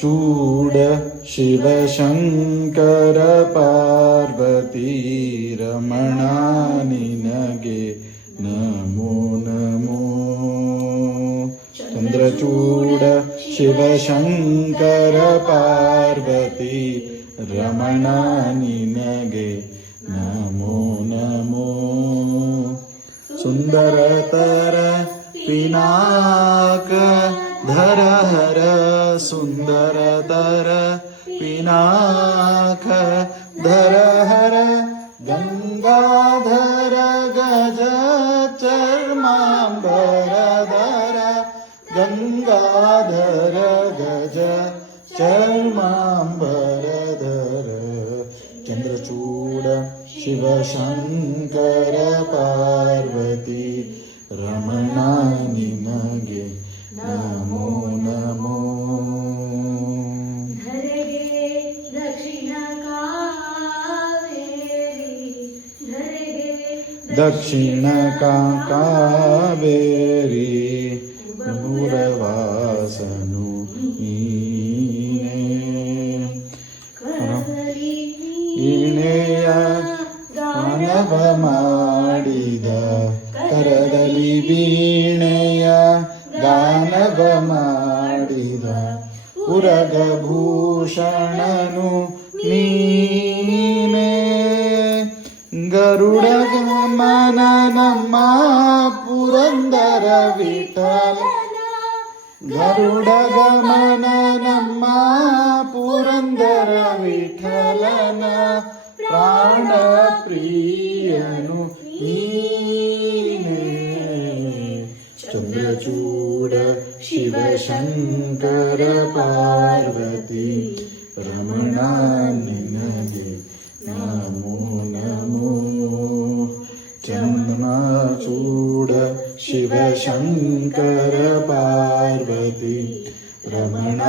ಚೂಡ ಶಿವಶಂಕರ ಪಾರ್ವತಿ ರಮಣ ನಿನಗೆ ನಮೋ ನಮೋ. ಚಂದ್ರಚೂಡ ಶಿವಶಂಕರ ಪಾರ್ವತಿ ರಮಣ ನಿನಗೆ ನಮೋ ನಮೋ. ಸುಂದರತರ ಪಿನಾಕ ಧರ ಹರ ಸುಂದರತರ ಪಿನಾಕ ಧರ ಹರ ಗಂಗಾಧರ ಗಜ ಚರ್ಮಾಂಬರಧರ ಗಂಗಾಧರ ಗಜ ಚರ್ಮಾಂಬರಧರ. ಚಂದ್ರಚೂಡ ಶಿವಶಂಕರ ಪಾರ್ವತಿ ರಮಣ ನಿನಗೆ ನಮೋ ನಮೋ. ದಕ್ಷಿಣ ಕಾವೇರಿ ಪುರವಾಸನು ನೀನೇ. ವೀಣೆಯ ಗಾನವ ಮಾಡಿದ ಕರದಲ್ಲಿ ವೀಣೆಯ ಗಾನವ ಮಾಡಿದ ಉರಗಭೂಷಣನು ನೀನೇ. ಗರುಡ ಗಮನ ನಮ್ಮ ಪುರಂದರ ವಿಠಲ ಗರುಡ ಗಮನ ನಮ್ಮ ಪುರಂದರ ವಿಠಲನ ಪ್ರಾಣ ಪ್ರಿಯನು ನೀನೇ. ಚಂದ್ರಚೂಡ ಶಿವಶಂಕರ ಪಾರ್ವತಿ ರಮಣ ನಿನಗೆ ನಮೋ ನಮೋ. ಚಂದ್ರಚೂಡ ಶಿವಶಂಕರ ಪಾರ್ವತಿ ರಮಣ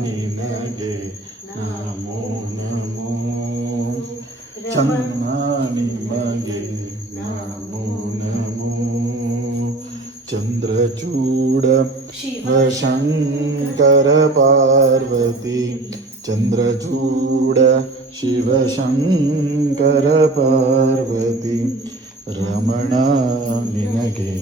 ನಿನಗೆ ನಮೋ ನಮೋ. ಚಂದ್ರ ನಿಮಗೆ ನಮೋ ನಮೋ. ಚಂದ್ರಚೂಡ ಶಿವಶಂಕರ ಪಾರ್ವತಿ ಚಂದ್ರಚೂಡ ಶಿವಶಂಕರ ಪಾರ್ವತಿ ರಮಣ ನಿನಗೆ